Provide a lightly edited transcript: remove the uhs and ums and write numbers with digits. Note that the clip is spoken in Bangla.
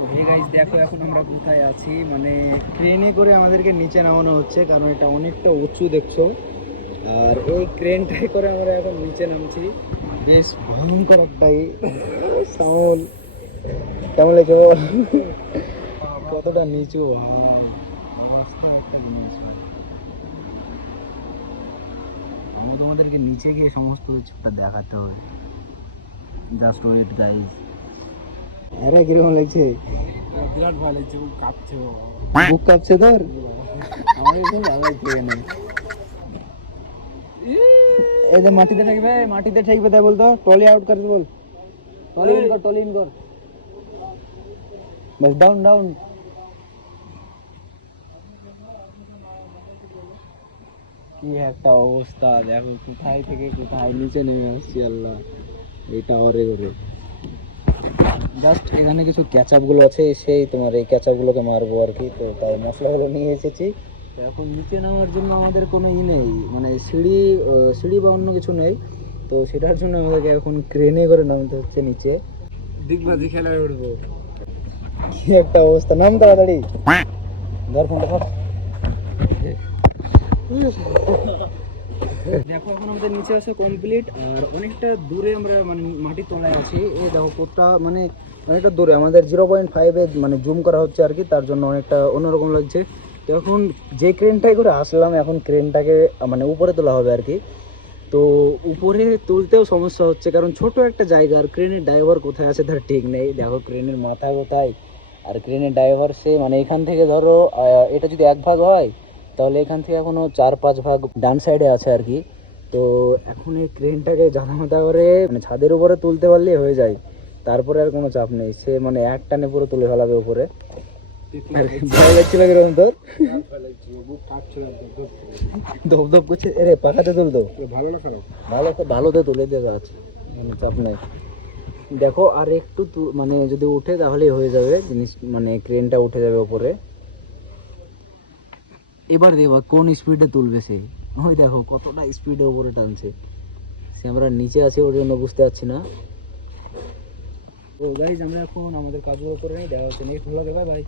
তো হে গাইস দেখো এখন আমরা কোথায় আছি, মানে ট্রেনে করে আমাদেরকে নিচে নামানো হচ্ছে কারণ এটা অনেকটা উঁচু দেখছো। আর এই ক্রেনটাই করে আমরা এখন নিচে নামছি। বেশ ভয়ঙ্কর একটাই সাউন্ড। কেমন লেগেছে বল? কতটা নিচু ভাই, অবাস্তব একটা জিনিস ভাই। আমরা তোমাদেরকে নিচে গিয়ে সমস্ত কিছুটা দেখাতে হবে। Just wait guys. আরে কিরকম লাগছে? বিরাট ভালো লাগছে, খুব কাঁপছে। বুক কাঁপছে তোর? আমার খুব ভালো লাগছে এখানে। এই যে মাটিতে ঠেকবে, মাটিতে ঠেকবে তাই বলতো। টলি আউট করতে বল, টলি ইন কর, টলি ইন কর, বাস ডাউন ডাউন। কি একটা অবস্থা দেখো, কোথায় থেকে কোথায় নিচে নেমে আসছি আল্লাহ এই টাওয়ারে করে। জাস্ট এখানে কিছু ক্যাচআপ গুলো আছে, সেই তোমার এই ক্যাচআপ গুলোকে মারবো আর কি। তো তাই মশলাগুলো নিয়ে এসেছি। তো এখন নিচে নামার জন্য আমাদের কোনো নেই, মানে সিঁড়ি বা অন্য কিছু নেই। তো সেটার জন্য আমাদেরকে এখন ক্রেনে করে নামতে হচ্ছে নিচে। দিগবাজি খেলায় উঠবো। কি একটা অবস্থা, নাম তাড়াতাড়ি, ধর ফোনটা ধর। দেখো এখন আমাদের নিচে আছে কমপ্লিট, আর অনেকটা দূরে আমরা মানে মাটির তলায় আছি। এই দেখো কোটটা মানে অনেকটা দূরে, আমাদের 0.5-এ মানে জুম করা হচ্ছে আর কি, তার জন্য অনেকটা অন্যরকম লাগছে। তো এখন যে ক্রেনটাই করে আসলাম, এখন ক্রেনটাকে মানে উপরে তোলা হবে আর কি। তো উপরে তুলতেও সমস্যা হচ্ছে কারণ ছোট একটা জায়গা, আর ক্রেনের ড্রাইভার কোথায় আছে তার ঠিক নেই। দেখো ক্রেনের মাথা কোথায়, আর ক্রেনের ড্রাইভার সে মানে এখান থেকে ধরো এটা যদি এক ভাগ হয় তাহলে এখান থেকে এখনো 4-5 ভাগ ডান সাইডে আছে আর কি। তো এখন এই ক্রেনটাকে জানামাতা করে মানে ছাদের উপরে তুলতে পারলেই হয়ে যায়, তারপরে আর কোনো চাপ নেই। সে মানে এক টানে পুরো তুলে ফেলাবে উপরে। ভয় লাগছিল কিরকম তোর? ধপ ধপ করছে, এরে পাখাতে তুলতো ভালো না খারাপ? ভালোতে তুলে দিয়ে আছে, মানে চাপ নেই। দেখো আর একটু মানে যদি উঠে তাহলেই হয়ে যাবে জিনিস, মানে ক্রেনটা উঠে যাবে উপরে। এবার দেখবা কোন স্পিডে তুলবে সে। ওই দেখো কতটা স্পিডে উপরে টানছে। সে আমরা নিচে আছি ওর জন্য বুঝতে পারছি না। তো গাইজ আমরা এখন আমাদের কাজগুলো করে নিই, দেখা হচ্ছে নেক্সট ব্লগে। Bye bye.